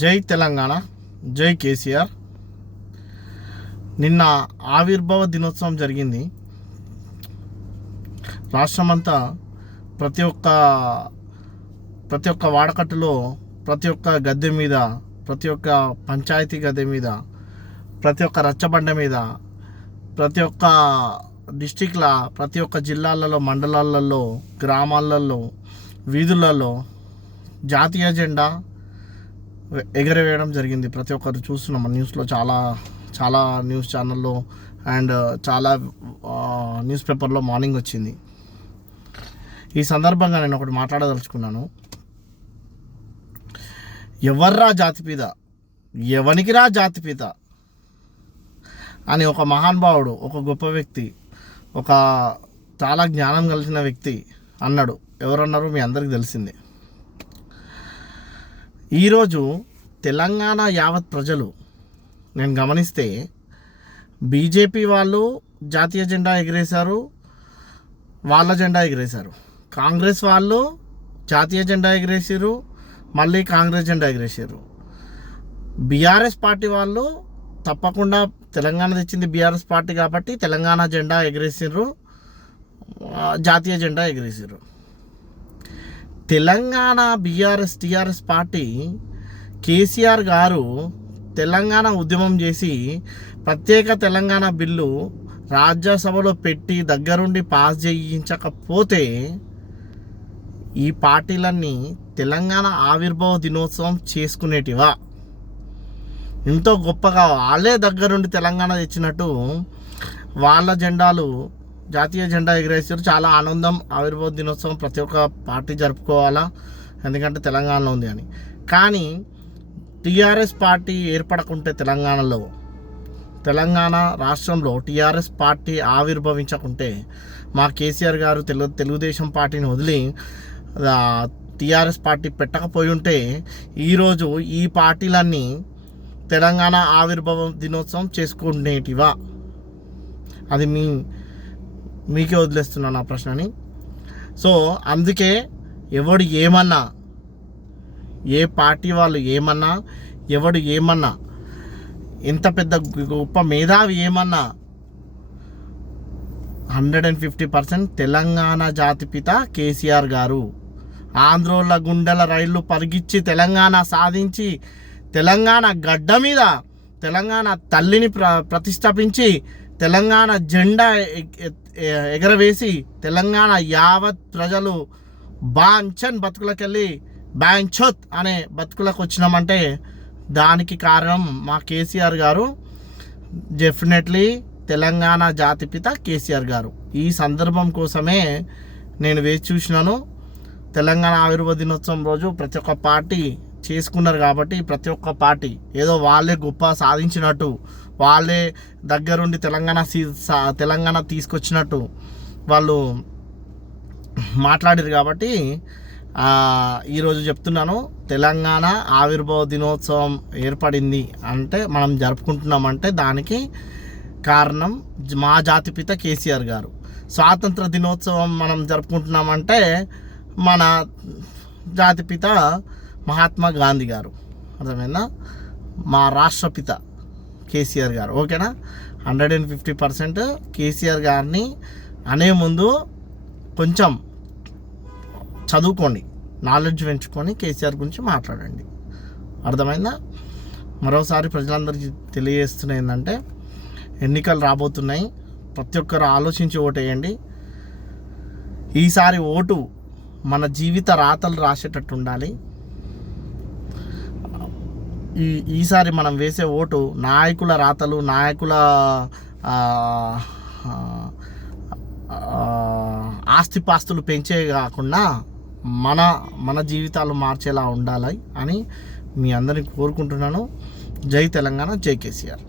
జై తెలంగాణ, జై కేసీఆర్. నిన్న ఆవిర్భావ దినోత్సవం జరిగింది. రాష్ట్రమంతా ప్రతి ఒక్క వాడకట్టులో, ప్రతి ఒక్క గద్దె మీద, ప్రతి ఒక్క పంచాయతీ గద్దె మీద, ప్రతి ఒక్క రచ్చబండ మీద, ప్రతి ఒక్క డిస్టిక్ల, ప్రతి ఒక్క జిల్లాలలో, మండలాలలో, గ్రామాలలో, వీధులలో జాతీయ జెండా ఎగరవేయడం జరిగింది. ప్రతి ఒక్కరు చూస్తున్నాం న్యూస్లో, చాలా న్యూస్ ఛానల్లో అండ్ చాలా న్యూస్ పేపర్లో మార్నింగ్ వచ్చింది. ఈ సందర్భంగా నేను ఒకటి మాట్లాడదలుచుకున్నాను. ఎవర్రా జాతిపిత, ఎవనికిరా జాతిపిత అని ఒక మహానుభావుడు, ఒక గొప్ప వ్యక్తి, ఒక చాలా జ్ఞానం కలిగిన వ్యక్తి అన్నాడు. ఎవరన్నారు మీ అందరికీ తెలిసిందే. ఈరోజు తెలంగాణ యావత్ ప్రజలు నేను గమనిస్తే బీజేపీ వాళ్ళు జాతీయ జెండా ఎగిరేశారు, వాళ్ళ జెండా ఎగిరేశారు. కాంగ్రెస్ వాళ్ళు జాతీయ జెండా ఎగిరేసారు, మళ్ళీ కాంగ్రెస్ జెండా ఎగిరేసారు. బీఆర్ఎస్ పార్టీ వాళ్ళు తప్పకుండా తెలంగాణ తెచ్చింది బీఆర్ఎస్ పార్టీ కాబట్టి తెలంగాణ జెండా ఎగిరేసారు, జాతీయ జెండా ఎగిరేసారు. తెలంగాణ టీఆర్ఎస్ పార్టీ కేసీఆర్ గారు తెలంగాణ ఉద్యమం చేసి ప్రత్యేక తెలంగాణ బిల్లు రాజ్యసభలో పెట్టి దగ్గరుండి పాస్ చేయించకపోతే ఈ పార్టీలన్నీ తెలంగాణ ఆవిర్భావ దినోత్సవం చేసుకునేటివా? ఎంతో గొప్పగా వాళ్ళే దగ్గరుండి తెలంగాణ తెచ్చినట్టు వాళ్ళ జెండాలు, జాతీయ జెండా ఎగిరేసారు. చాలా ఆనందం. ఆవిర్భావ దినోత్సవం ప్రతి ఒక్క పార్టీ జరుపుకోవాలా, ఎందుకంటే తెలంగాణలో ఉంది అని. కానీ టీఆర్ఎస్ పార్టీ ఏర్పడకుంటే తెలంగాణ రాష్ట్రంలో టీఆర్ఎస్ పార్టీ ఆవిర్భవించకుంటే, మా కేసీఆర్ గారు తెలుగుదేశం పార్టీని వదిలి టీఆర్ఎస్ పార్టీ పెట్టకపోయి ఉంటే ఈరోజు ఈ పార్టీలన్నీ తెలంగాణ ఆవిర్భావ దినోత్సవం చేసుకునేటివా? అది మీకే వదిలేస్తున్నాను ఆ ప్రశ్నని. సో అందుకే ఎవడు ఏమన్నా, ఏ పార్టీ వాళ్ళు ఏమన్నా, ఎవడు ఏమన్నా, ఎంత పెద్ద గొప్ప మేధావి ఏమన్నా, 150% తెలంగాణ జాతిపిత కేసీఆర్ గారు. ఆంధ్రోళ్ళ గుండెల రైళ్లు పరిగిచ్చి తెలంగాణ సాధించి, తెలంగాణ గడ్డ మీద తెలంగాణ తల్లిని ప్రతిష్ఠాపించి, తెలంగాణ జెండా ఎగరవేసి, తెలంగాణ యావత్ ప్రజలు బాంఛన్ బతుకులకెళ్ళి బ్యాంచోత్ అనే బతుకులకు వచ్చినామంటే దానికి కారణం మా కేసీఆర్ గారు. డెఫినెట్లీ తెలంగాణ జాతిపిత కేసీఆర్ గారు. ఈ సందర్భం కోసమే నేను వేచి చూసినాను. తెలంగాణ ఆవిర్భావ దినోత్సవం రోజు ప్రతి ఒక్క పార్టీ చేసుకున్నారు కాబట్టి, ప్రతి ఒక్క పార్టీ ఏదో వాళ్ళే గొప్ప సాధించినట్టు, వాళ్ళే దగ్గరుండి తెలంగాణ తీసుకొచ్చినట్టు వాళ్ళు మాట్లాడారు కాబట్టి ఈరోజు చెప్తున్నాను. తెలంగాణ ఆవిర్భావ దినోత్సవం ఏర్పడింది అంటే, మనం జరుపుకుంటున్నామంటే దానికి కారణం మా జాతిపిత కేసీఆర్ గారు. స్వాతంత్ర దినోత్సవం మనం జరుపుకుంటున్నామంటే మన జాతిపిత మహాత్మా గాంధీ గారు. అర్థమైందా? మా రాష్ట్రపిత కేసీఆర్ గారు. ఓకేనా? 150% కేసీఆర్ గారిని అనే ముందు కొంచెం చదువుకోండి, నాలెడ్జ్ పెంచుకొని కేసీఆర్ గురించి మాట్లాడండి. అర్థమైందా? మరోసారి ప్రజలందరికీ తెలియజేస్తున్నది ఏంటంటే, ఎన్నికలు రాబోతున్నాయి. ప్రతి ఒక్కరు ఆలోచించి ఓటు వేయండి. ఈసారి ఓటు మన జీవిత రాతలు రాసేటట్టు ఉండాలి. ఈసారి మనం వేసే ఓటు నాయకుల రాతలు, నాయకుల ఆస్తిపాస్తులు పెంచే కాకుండా మన జీవితాలు మార్చేలా ఉండాలి అని మీ అందరినీ కోరుకుంటున్నాను. జై తెలంగాణ, జై కేసీఆర్.